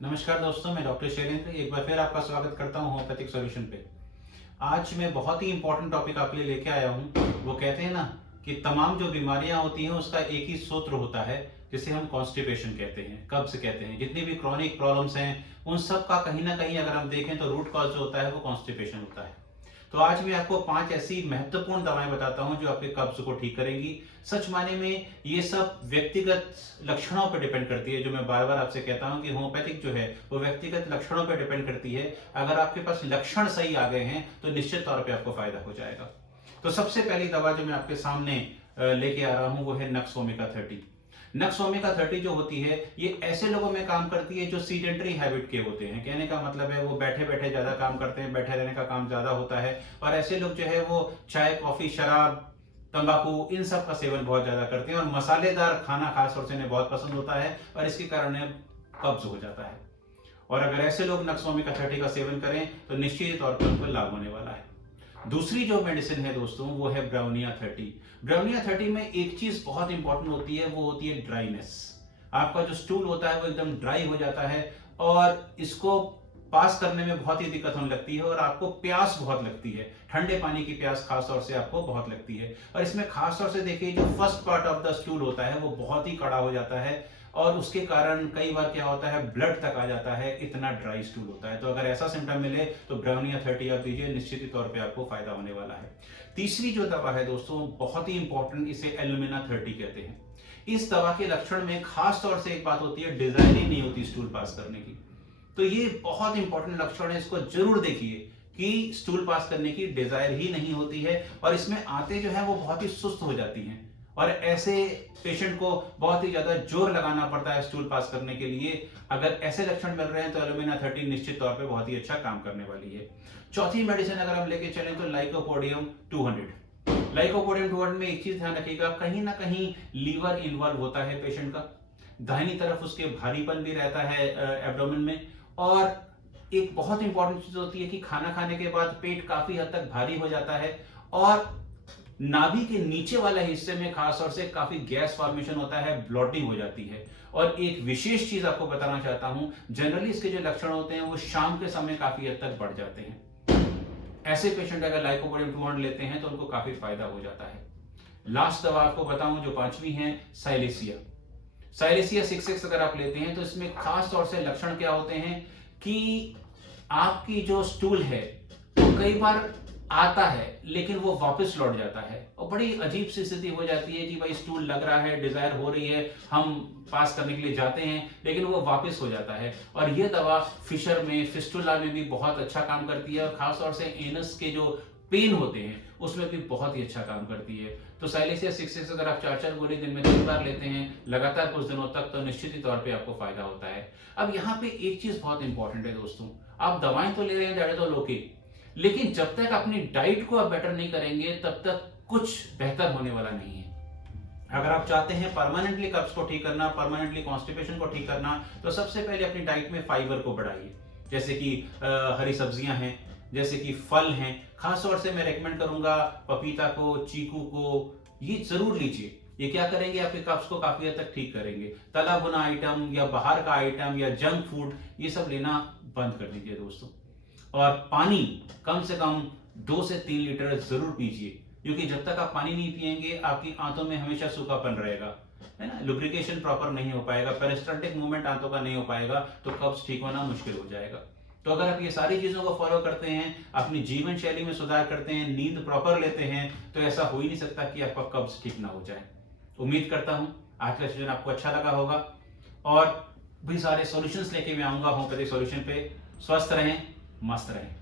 नमस्कार दोस्तों, मैं डॉक्टर शैलेंद्र एक बार फिर आपका स्वागत करता हूं होम्योपैथिक सॉल्यूशन पे। आज मैं बहुत ही इंपॉर्टेंट टॉपिक आपके लिए लेके आया हूं। वो कहते हैं ना कि तमाम जो बीमारियां होती हैं उसका एक ही सूत्र होता है, जिसे हम कॉन्स्टिपेशन कहते हैं, कब्ज कहते हैं। जितनी भी क्रॉनिक प्रॉब्लम्स हैं उन सब का कहीं ना कहीं अगर हम देखें तो रूट कॉज जो होता है वो कॉन्स्टिपेशन होता है। तो आज मैं आपको 5 ऐसी महत्वपूर्ण दवाएं बताता हूं जो आपके कब्ज को ठीक करेंगी। सच मायने में ये सब व्यक्तिगत लक्षणों पर डिपेंड करती है। जो मैं बार बार आपसे कहता हूं कि होम्योपैथिक जो है वो व्यक्तिगत लक्षणों पर डिपेंड करती है। अगर आपके पास लक्षण सही आ गए हैं तो निश्चित तौर पे आपको फायदा हो जाएगा। तो सबसे पहली दवा जो मैं आपके सामने लेके आ रहा हूं वो है नक्स ओमेगा 30। नक्स ओमेगा 30 जो होती है ये ऐसे लोगों में काम करती है जो सीडेंटरी हैबिट के होते हैं। कहने का मतलब है वो बैठे बैठे ज्यादा काम करते हैं, बैठे रहने का काम ज्यादा होता है। और ऐसे लोग जो है वो चाय, कॉफी, शराब, तंबाकू इन सब का सेवन बहुत ज्यादा करते हैं और मसालेदार खाना खास तौर से इन्हें बहुत पसंद होता है और इसके कारण इन्हें कब्ज हो जाता है। और अगर ऐसे लोग नक्स ओमेगा 30 का सेवन करें तो निश्चित तौर पर उनको लाभ होने वाला है। दूसरी जो मेडिसिन है दोस्तों वो है ब्राउनिया 30। ब्राउनिया 30 में एक चीज बहुत इंपॉर्टेंट होती है, वो होती है ड्राइनेस। आपका जो स्टूल होता है वो एकदम ड्राई हो जाता है और इसको पास करने में बहुत ही दिक्कत होने लगती है और आपको प्यास बहुत लगती है। ठंडे पानी की प्यास खास तौर से आपको बहुत लगती है। और इसमें खास तौर से देखिए जो first part of the stool होता है वो बहुत ही कड़ा हो जाता है और उसके कारण कई बार क्या होता है ब्लड तक आ जाता है, इतना ड्राई स्टूल होता है। तो अगर ऐसा सिम्टम मिले तो ब्राउनिया 30 आप दीजिए, निश्चित ही तौर पे आपको फायदा होने वाला है। तीसरी जो दवा है दोस्तों बहुत ही इंपॉर्टेंट, इसे एल्यूमिना 30 कहते हैं। इस दवा के लक्षण में खास तौर से एक बात होती है, डिजाइन ही नहीं होती स्टूल पास करने की। तो ये बहुत इंपॉर्टेंट लक्षण है, इसको जरूर देखिए कि स्टूल पास करने की डिजायर ही नहीं होती है और इसमें आते जो है वो बहुत ही सुस्त हो जाती हैं और ऐसे पेशेंट को बहुत ही ज्यादा जोर लगाना पड़ता है स्टूल पास करने के लिए। अगर ऐसे लक्षण मिल रहे हैं तो एल्यूमिना 30 निश्चित तौर पे बहुत ही अच्छा काम करने वाली है। चौथी मेडिसिन अगर हम लेके चलें तो लाइकोपोडियम 200। लाइकोपोडियम 200 में एक चीज ध्यान रखिएगा, कहीं ना कहीं लीवर इन्वॉल्व होता है पेशेंट का। दाहिनी तरफ उसके भारीपन भी रहता है एब्डोमेन में। और एक बहुत इंपॉर्टेंट चीज होती है कि खाना खाने के बाद पेट काफी हद तक भारी हो जाता है और नाभि के नीचे वाले हिस्से में खास तौर से काफी गैस फॉर्मेशन होता है, ब्लॉटिंग हो जाती है। और एक विशेष चीज आपको बताना चाहता हूं, जनरली इसके जो लक्षण होते हैं वो शाम के समय काफी हद तक बढ़ जाते हैं। ऐसे पेशेंट अगर लाइकोपोडियम 200 लेते हैं तो उनको काफी फायदा हो जाता है। लास्ट दवा आपको बताऊं जो पांचवी है, साइलेसिया। साइलेसिया 66 अगर आप लेते हैं तो इसमें खास तौर से लक्षण क्या होते हैं कि आपकी जो स्टूल है वो कई बार आता है लेकिन वो वापस लौट जाता है और बड़ी अजीब सी स्थिति हो जाती है कि भाई स्टूल लग रहा है, डिजायर हो रही है, हम पास करने के लिए जाते हैं लेकिन वो वापस हो जाता है। और ये दवा फिशर में, फिस्टुला में भी बहुत अच्छा काम करती है और खासतौर से एनस के जो पेन होते हैं उसमें भी बहुत ही अच्छा काम करती है। तो साइलेसिया 66 अगर आप 4-4 गोली दिन में 3 बार लेते हैं लगातार कुछ दिनों तक तो निश्चित ही तौर पे आपको फायदा होता है। अब यहाँ पे एक चीज बहुत इंपॉर्टेंट है दोस्तों, आप दवाएं तो ले रहे हैं ज़्यादा तो लोके, लेकिन जब तक अपनी डाइट को आप बेटर नहीं करेंगे तब तक कुछ बेहतर होने वाला नहीं है। अगर आप चाहते हैं परमानेंटली कब्ज को ठीक करना, परमानेंटली कॉन्स्टिपेशन को ठीक करना, तो सबसे पहले अपनी डाइट में फाइबर को बढ़ाइए। जैसे कि हरी सब्जियां हैं, जैसे कि फल हैं। खास तौर से मैं रेकमेंड करूंगा पपीता को, चीकू को, ये जरूर लीजिए। ये क्या करेंगे, आपके कब्ज को काफी हद तक ठीक करेंगे। तला भुना आइटम या बाहर का आइटम या जंक फूड ये सब लेना बंद कर दीजिए दोस्तों। और पानी कम से कम 2 से 3 लीटर जरूर पीजिए, क्योंकि जब तक आप पानी नहीं पिएंगे आपकी आंतों में हमेशा सूखापन रहेगा, है ना, लुब्रिकेशन प्रॉपर नहीं हो पाएगा, पेरिस्टाल्टिक मूवमेंट आंतों का नहीं हो पाएगा, तो कब्ज ठीक होना मुश्किल हो जाएगा। तो अगर आप ये सारी चीजों को फॉलो करते हैं, अपनी जीवन शैली में सुधार करते हैं, नींद प्रॉपर लेते हैं, तो ऐसा हो ही नहीं सकता कि आपका कब्ज ठीक ना हो जाए। उम्मीद करता हूं आज का सेशन आपको अच्छा लगा होगा और भी सारे सॉल्यूशंस लेके मैं आऊंगा होम्योपैथिक सॉल्यूशन पे। स्वस्थ रहें, मस्त रहें।